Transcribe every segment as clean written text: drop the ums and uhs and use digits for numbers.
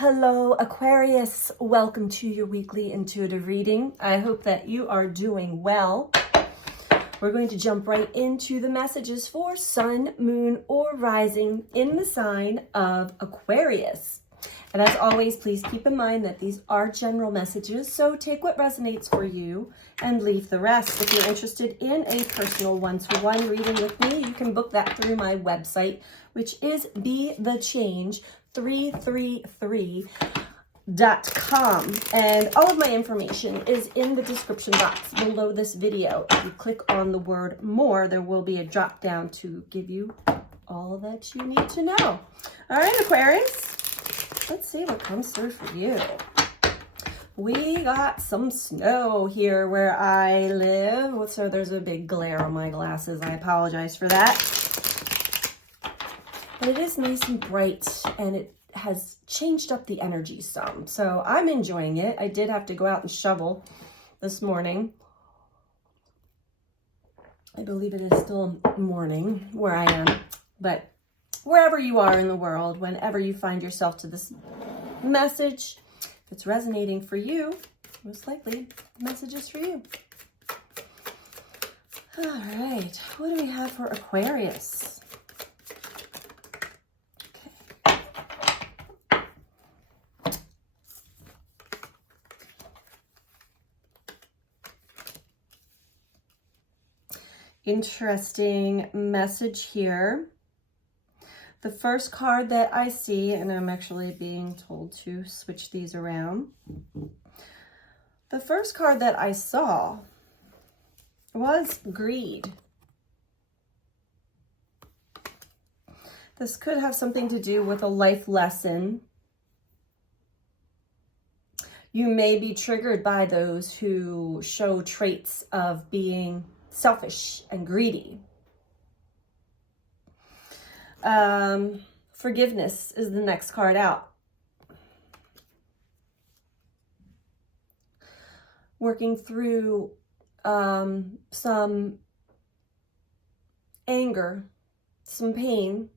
Hello, Aquarius. Welcome to your weekly intuitive reading. I hope that you are doing well. We're going to jump right into the messages for Sun, Moon, or Rising in the sign of Aquarius. And as always, please keep in mind that these are general messages, so take what resonates for you and leave the rest. If you're interested in a personal one-to-one reading with me, you can book that through my website, which is BeTheChange333.com. And all of my information is in the description box below this video. If you click on the word more, there will be a drop down to give you all that you need to know. All right, Aquarius. Let's see what comes through for you. We got some snow here where I live. So there's a big glare on my glasses. I apologize for that. But it is nice and bright and it has changed up the energy some. So I'm enjoying it. I did have to go out and shovel this morning. I believe it is still morning where I am. But wherever you are in the world, whenever you find yourself to this message, if it's resonating for you, most likely the message is for you. All right, what do we have for Aquarius? Okay. Interesting message here. The first card that I see, and I'm actually being told to switch these around. The first card that I saw was greed. This could have something to do with a life lesson. You may be triggered by those who show traits of being selfish and greedy. Forgiveness is the next card out. Working through some anger, some pain,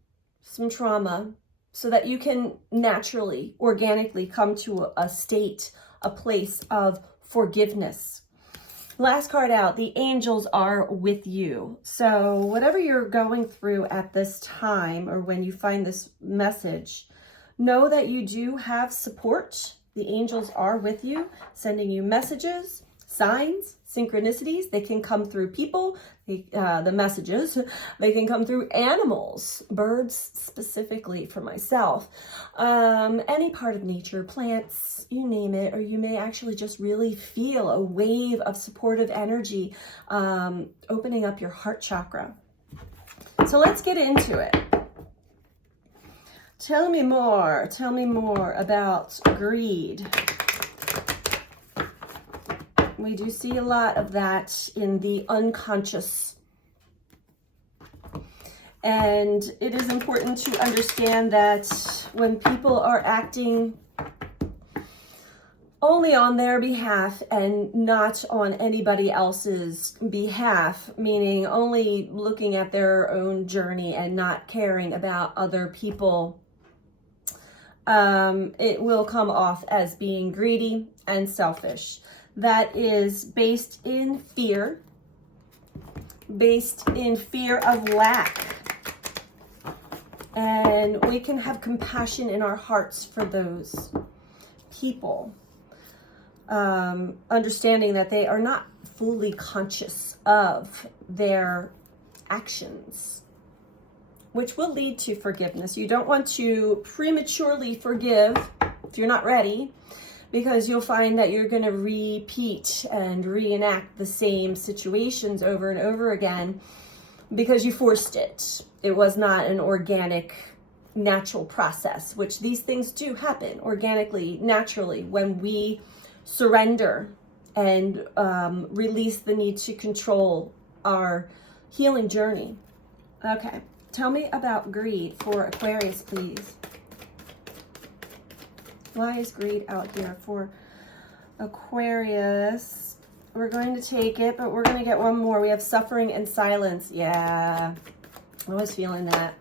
some trauma, so that you can naturally, organically come to a state, a place of forgiveness. Last card out, the angels are with you. So whatever you're going through at this time, or when you find this message, know that you do have support. The angels are with you, sending you messages, signs, synchronicities. They can come through people, the messages. They can come through animals, birds specifically for myself, any part of nature, plants, you name it, or you may actually just really feel a wave of supportive energy opening up your heart chakra. So let's get into it. Tell me more about greed. We do see a lot of that in the unconscious. And it is important to understand that when people are acting only on their behalf and not on anybody else's behalf, meaning only looking at their own journey and not caring about other people, it will come off as being greedy and selfish. That is based in fear of lack. And we can have compassion in our hearts for those people, understanding that they are not fully conscious of their actions, which will lead to forgiveness. You don't want to prematurely forgive if you're not ready, because you'll find that you're going to repeat and reenact the same situations over and over again because you forced it. It was not an organic, natural process, which these things do happen organically, naturally, when we surrender and release the need to control our healing journey. Okay, tell me about greed for Aquarius, please. Why is greed out here for Aquarius? We're going to take it, but we're going to get one more. We have suffering and silence. Yeah, I was feeling that.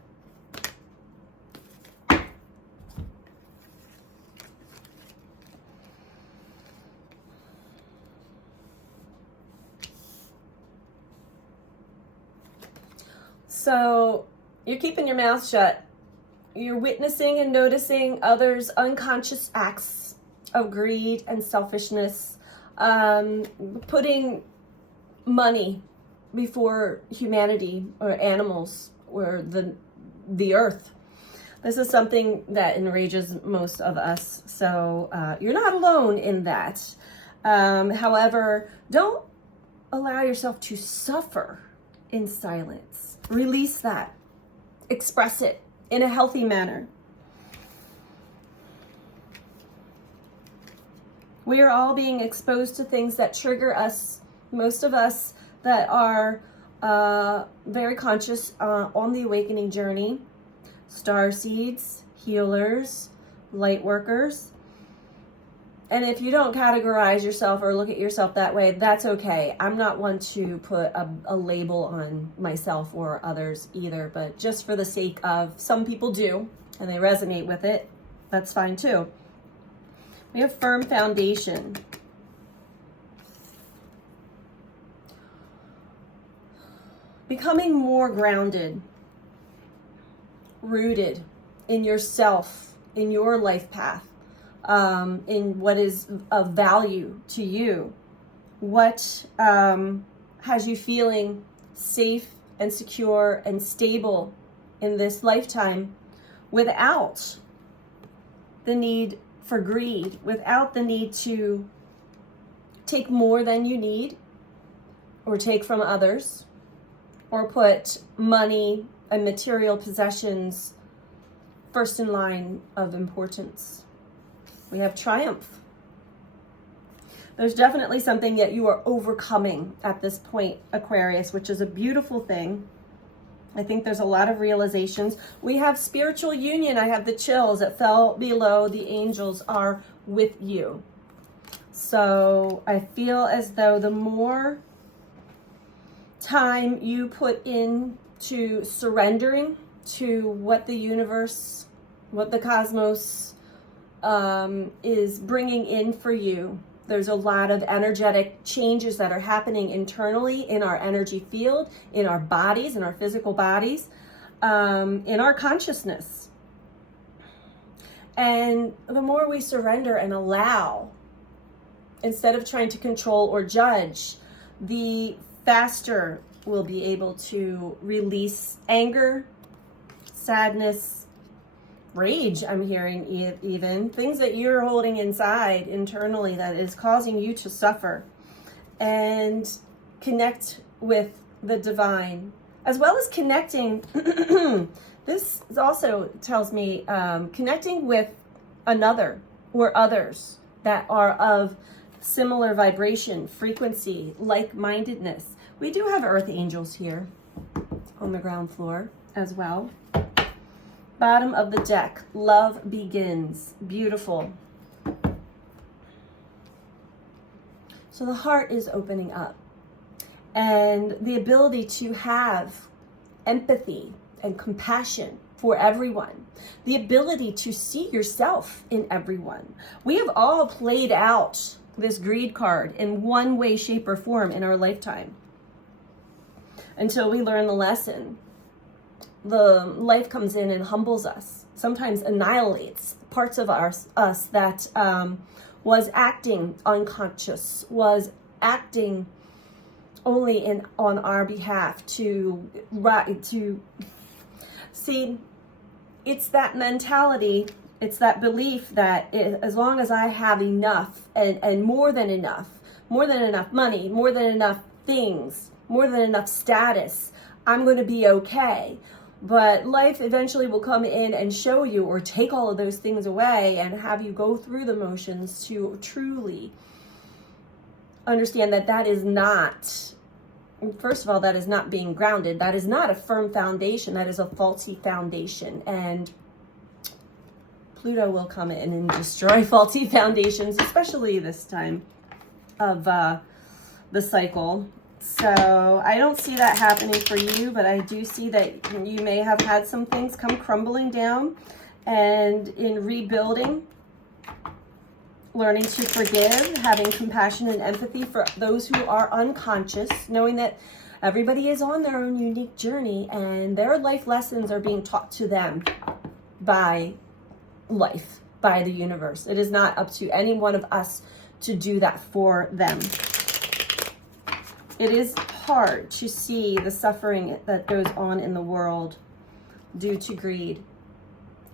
So you're keeping your mouth shut. You're witnessing and noticing others' unconscious acts of greed and selfishness, putting money before humanity or animals or the earth. This is something that enrages most of us. So you're not alone in that. However, don't allow yourself to suffer in silence. Release that. Express it in a healthy manner. We are all being exposed to things that trigger us. Most of us that are very conscious on the awakening journey. Star seeds, healers, light workers. And if you don't categorize yourself or look at yourself that way, that's okay. I'm not one to put a label on myself or others either, but just for the sake of some people do, and they resonate with it, that's fine too. We have firm foundation. Becoming more grounded, rooted in yourself, in your life path, in what is of value to you. What has you feeling safe and secure and stable in this lifetime without the need for greed, without the need to take more than you need or take from others or put money and material possessions first in line of importance. We have triumph. There's definitely something that you are overcoming at this point, Aquarius, which is a beautiful thing. I think there's a lot of realizations. We have spiritual union. I have the chills. It fell below. The angels are with you. So I feel as though the more time you put into surrendering to what the universe, what the cosmos is bringing in for you, there's a lot of energetic changes that are happening internally in our energy field, in our bodies, in our physical bodies, in our consciousness. And the more we surrender and allow, instead of trying to control or judge, the faster we'll be able to release anger, sadness, rage. I'm hearing even things that you're holding inside internally that is causing you to suffer, and connect with the divine, as well as connecting. This also tells me connecting with another or others that are of similar vibration, frequency, like-mindedness. We do have earth angels here on the ground floor as well. Bottom of the deck, love begins. Beautiful. So the heart is opening up, and the ability to have empathy and compassion for everyone, the ability to see yourself in everyone. We have all played out this greed card in one way, shape, or form in our lifetime until we learn the lesson. The life comes in and humbles us, sometimes annihilates parts of us that was acting unconscious, was acting only on our behalf to see. It's that mentality, it's that belief that as long as I have enough and more than enough money, more than enough things, more than enough status, I'm going to be okay. But life eventually will come in and show you, or take all of those things away and have you go through the motions to truly understand that that is not, first of all, that is not being grounded. That is not a firm foundation. That is a faulty foundation. And Pluto will come in and destroy faulty foundations, especially this time of the cycle. So I don't see that happening for you, but I do see that you may have had some things come crumbling down, and in rebuilding, learning to forgive, having compassion and empathy for those who are unconscious, knowing that Everybody is on their own unique journey, and their life lessons are being taught to them by life, by the universe. It is not up to any one of us to do that for them. It is hard to see the suffering that goes on in the world due to greed.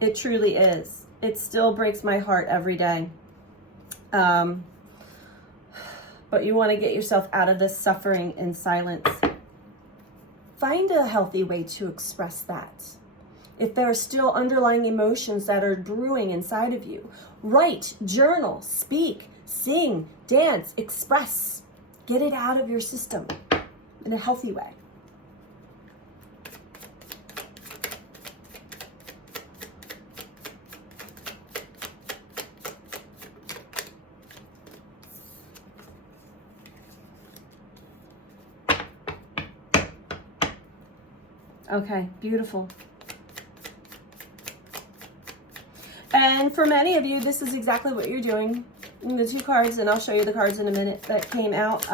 It truly is. It still breaks my heart every day. But you want to get yourself out of this suffering in silence. Find a healthy way to express that. If there are still underlying emotions that are brewing inside of you, write, journal, speak, sing, dance, express. Get it out of your system in a healthy way. Okay, beautiful. And for many of you, this is exactly what you're doing. The two cards, and I'll show you the cards in a minute, that came out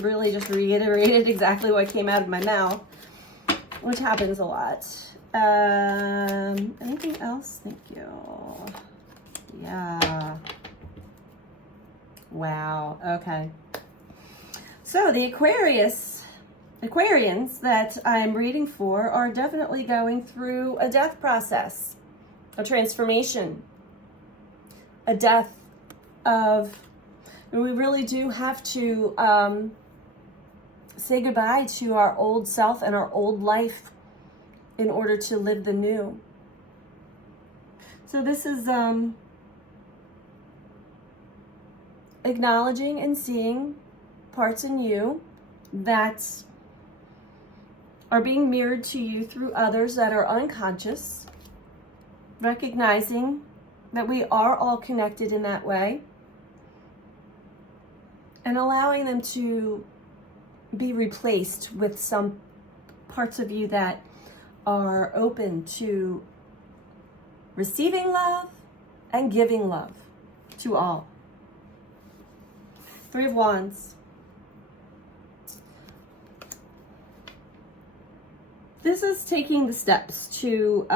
really just reiterated exactly what came out of my mouth, which happens a lot. Anything else? Thank you. Yeah. Wow. Okay. So the Aquarians that I'm reading for are definitely going through a death process, a transformation, a death of, we really do have to say goodbye to our old self and our old life in order to live the new. So this is acknowledging and seeing parts in you that are being mirrored to you through others that are unconscious, recognizing that we are all connected in that way, and allowing them to be replaced with some parts of you that are open to receiving love and giving love to all. Three of Wands. This is taking the steps to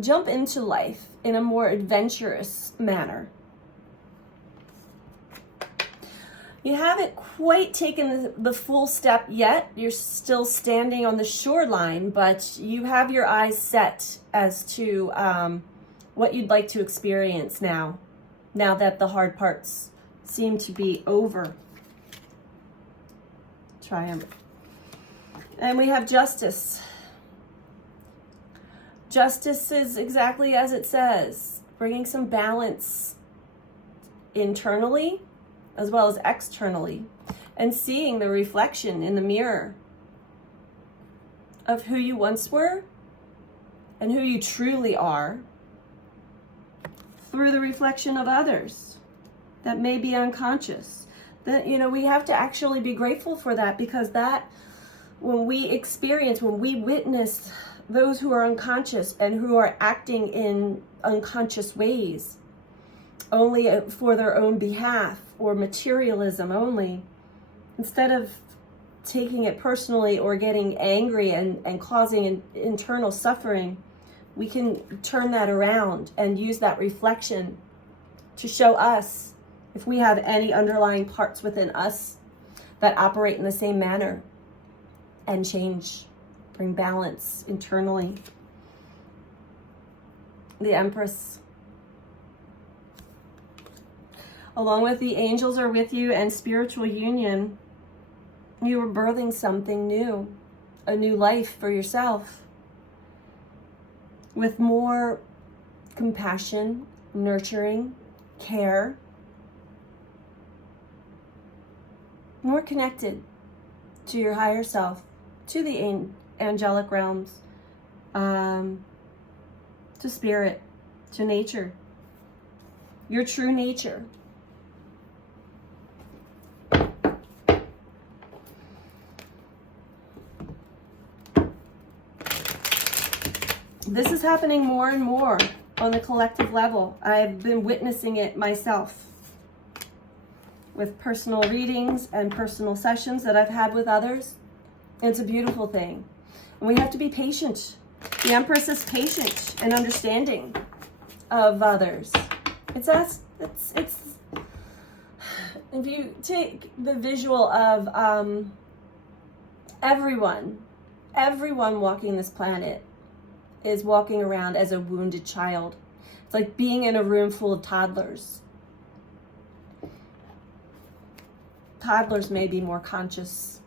jump into life in a more adventurous manner. You haven't quite taken the full step yet. You're still standing on the shoreline, but you have your eyes set as to what you'd like to experience now that the hard parts seem to be over. Triumph. And we have Justice. Justice is exactly as it says, bringing some balance internally as well as externally, and seeing the reflection in the mirror of who you once were and who you truly are through the reflection of others that may be unconscious. That, you know, we have to actually be grateful for that, because that, when we witness those who are unconscious and who are acting in unconscious ways, only for their own behalf or materialism only, instead of taking it personally or getting angry and causing internal suffering, we can turn that around and use that reflection to show us if we have any underlying parts within us that operate in the same manner, and change, bring balance internally. The Empress. Along with the angels are with you and spiritual union, you are birthing something new, a new life for yourself, with more compassion, nurturing, care, more connected to your higher self, to the angelic realms, to spirit, to nature, your true nature. This is happening more and more on the collective level. I've been witnessing it myself with personal readings and personal sessions that I've had with others. It's a beautiful thing. And we have to be patient. The Empress is patient and understanding of others. It's us. It's if you take the visual of everyone walking this planet is walking around as a wounded child. It's like being in a room full of toddlers. Toddlers may be more conscious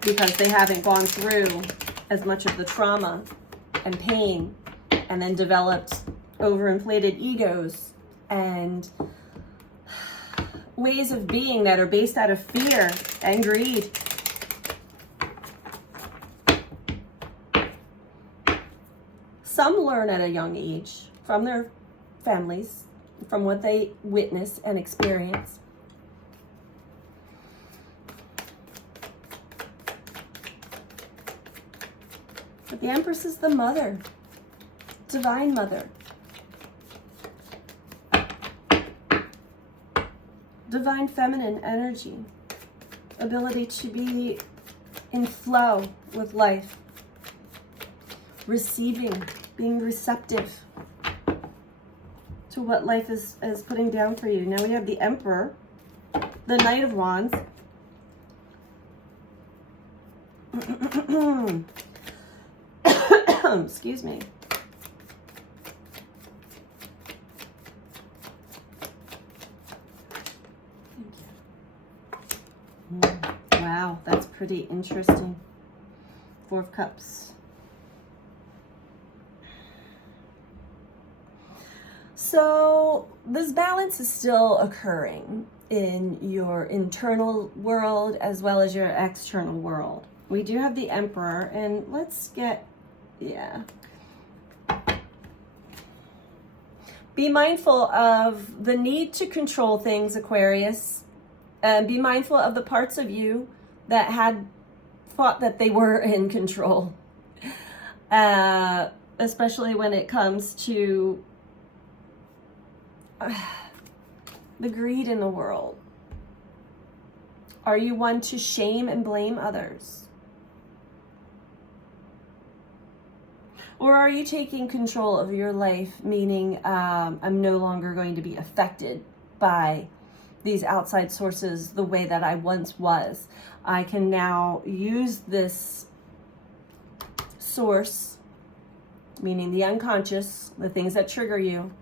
because they haven't gone through as much of the trauma and pain and then developed overinflated egos and ways of being that are based out of fear and greed. Some learn at a young age from their families, from what they witness and experience. But the Empress is the mother, divine mother. Divine feminine energy, ability to be in flow with life, receiving, being receptive to what life is putting down for you. Now we have the Emperor, the Knight of Wands. Excuse me. Wow, that's pretty interesting. Four of Cups. So this balance is still occurring in your internal world as well as your external world. We do have the Emperor, and let's get, Be mindful of the need to control things, Aquarius. Be mindful of the parts of you that had thought that they were in control. Especially when it comes to the greed in the world. Are you one to shame and blame others? Or are you taking control of your life, meaning I'm no longer going to be affected by these outside sources the way that I once was. I can now use this source, meaning the unconscious, the things that trigger you,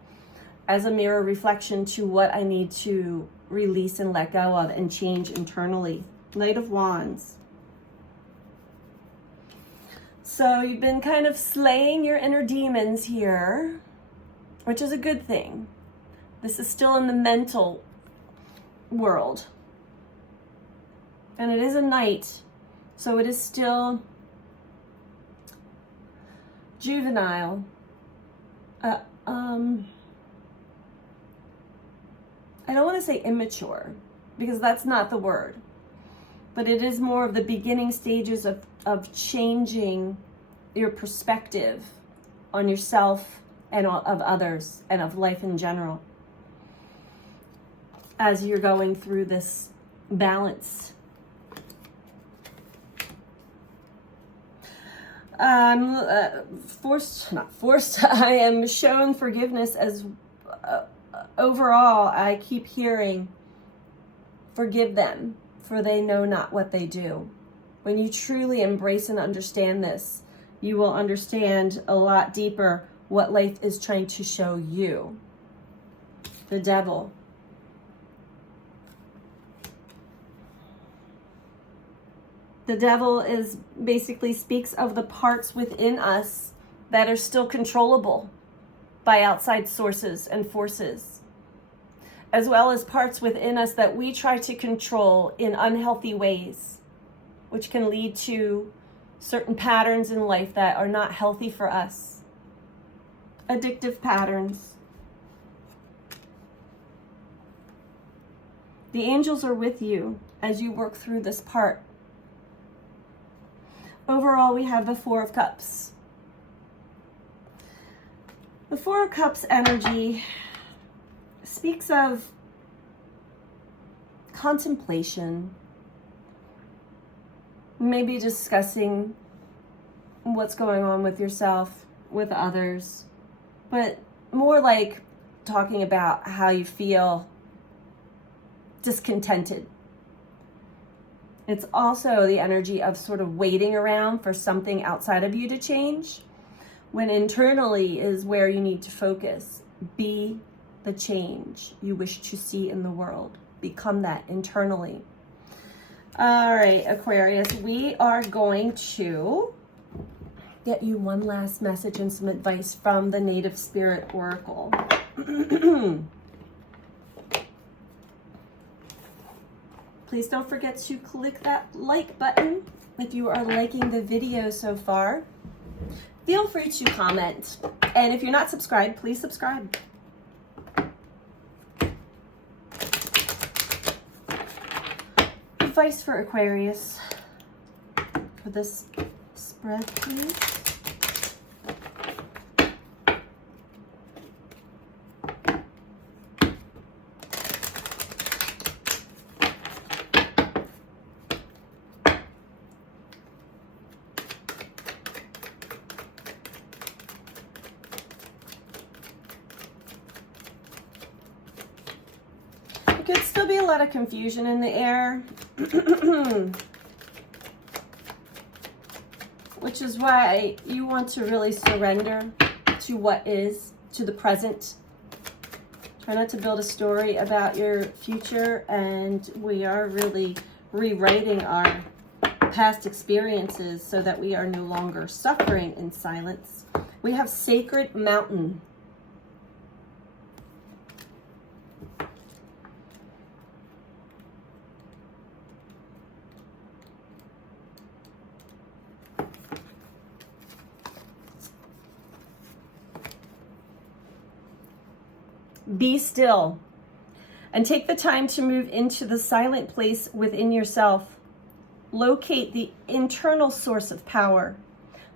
as a mirror reflection to what I need to release and let go of and change internally. Knight of Wands. So you've been kind of slaying your inner demons here, which is a good thing. This is still in the mental world. And it is a night, so it is still juvenile. I don't want to say immature, because that's not the word. But it is more of the beginning stages of changing your perspective on yourself and of others and of life in general as you're going through this balance. I am shown forgiveness as overall. I keep hearing, forgive them, for they know not what they do. When you truly embrace and understand this, you will understand a lot deeper what life is trying to show you. The Devil. The Devil is basically speaks of the parts within us that are still controllable by outside sources and forces, as well as parts within us that we try to control in unhealthy ways, which can lead to certain patterns in life that are not healthy for us. Addictive patterns. The angels are with you as you work through this part. Overall, we have the Four of Cups. The Four of Cups energy speaks of contemplation, maybe discussing what's going on with yourself, with others, but more like talking about how you feel discontented. It's also the energy of sort of waiting around for something outside of you to change, when internally is where you need to focus. Be the change you wish to see in the world. Become that internally. All right, Aquarius, we are going to get you one last message and some advice from the Native Spirit Oracle. Please don't forget to click that like button if you are liking the video so far. Feel free to comment. And if you're not subscribed, please subscribe. Advice for Aquarius for this spread, please. There could still be a lot of confusion in the air. Which is why you want to really surrender to what is, to the present. Try not to build a story about your future, and we are really rewriting our past experiences so that we are no longer suffering in silence. We have Sacred Mountain. Be still and take the time to move into the silent place within yourself. Locate the internal source of power.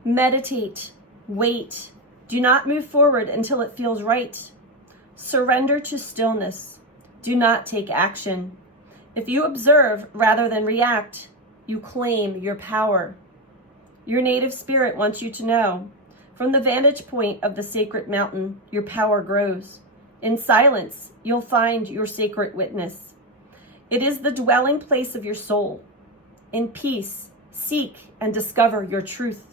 Meditate, wait. Do not move forward until it feels right. Surrender to stillness. Do not take action. If you observe rather than react, you claim your power. Your native spirit wants you to know, from the vantage point of the sacred mountain, your power grows. In silence, you'll find your sacred witness. It is the dwelling place of your soul. In peace, seek and discover your truth.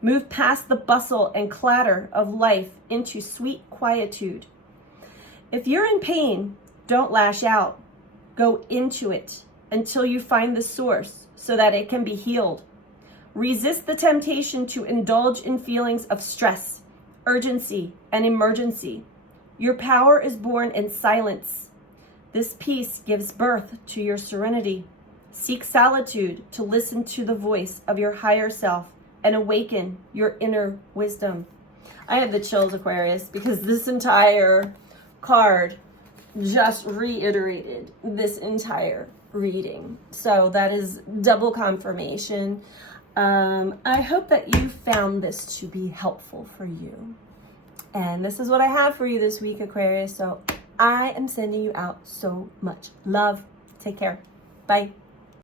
Move past the bustle and clatter of life into sweet quietude. If you're in pain, don't lash out. Go into it until you find the source so that it can be healed. Resist the temptation to indulge in feelings of stress, urgency, and emergency. Your power is born in silence. This peace gives birth to your serenity. Seek solitude to listen to the voice of your higher self and awaken your inner wisdom. I have the chills, Aquarius, because this entire card just reiterated this entire reading. So that is double confirmation. I hope that you found this to be helpful for you. And this is what I have for you this week, Aquarius. So I am sending you out so much love. Take care. Bye.